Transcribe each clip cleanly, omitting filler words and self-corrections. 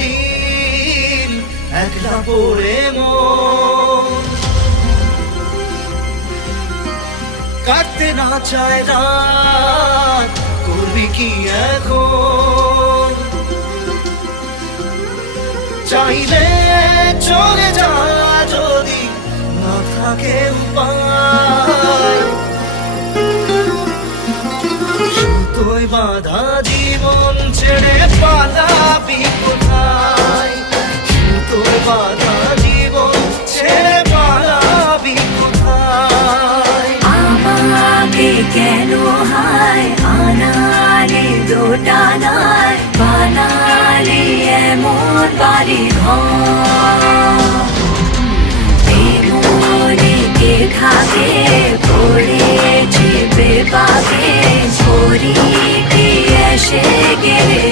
দিন একলা পড়ে মন কাটতে না চায় রাত করবি কি এখন চাইলে চলে যা যদি না থাকে উপায় সুতোয় বাঁধা জীবন ছেড়ে পালাবি কোথায় সুতোয় বাঁধা জীবন ছেড়ে পালাবি কোথায় আমাকে কেন হায় আনালি দোটানায় বানালি এমন বাড়ি ঘর কে থাকে পড়েছি বেপাকে ছড়ি কি এসে গেলে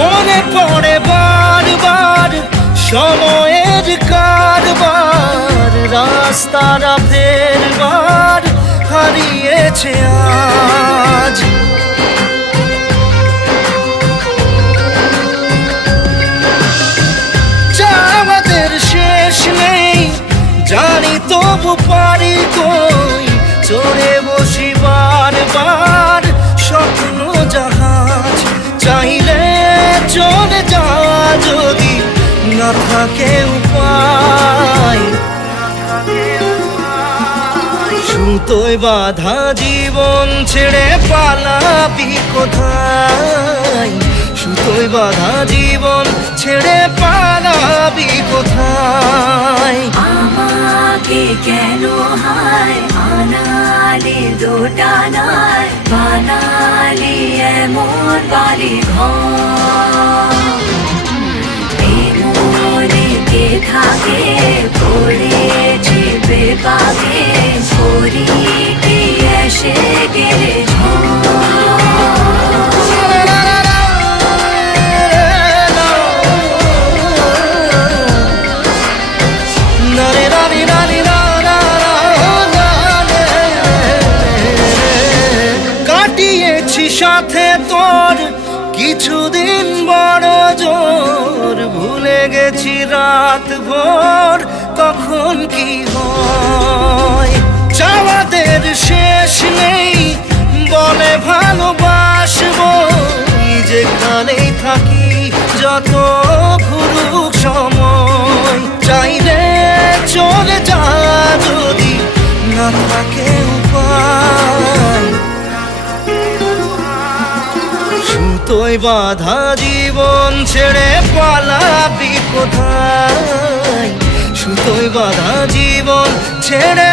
মনে পড়ে বারবার সময়ের কারবার রাস্তাটা ফেরবার হারিয়েছে আজ আমাদের শেষ নেই জানি তবু পারি কই চড়ে বসি বারবার স্বপ্ন জাহাজ চাইলে চলে যা যদি না থাকে উপায় সুতোয় বাঁধা জীবন ছেড়ে পালাবি কোথায় সুতোয় বাঁধা জীবন ছেড়ে পালাবি কোথায় আমাকে কেন হায় আনালি দোটানায় বানালি এমন বাড়ি ঘর কে থাকে পড়েছি বেপাকে ছড়ি কি এসে গেলে কাটিয়েছি সাথে তোর কিছুদিন বড় জোর ভুলে গেছি রাত ভোর কখন কি হয় চাওয়াদের শেষ নেই বলে ভালোবাসবো যেখানেই থাকি যত ঘুরুক সময় চাইলে চলে যা যদি না থাকে উপায় সুতোয় বাঁধা জীবন ছেড়ে পালাবি কোথায় সুতোয় বাঁধা জীবন ছেড়ে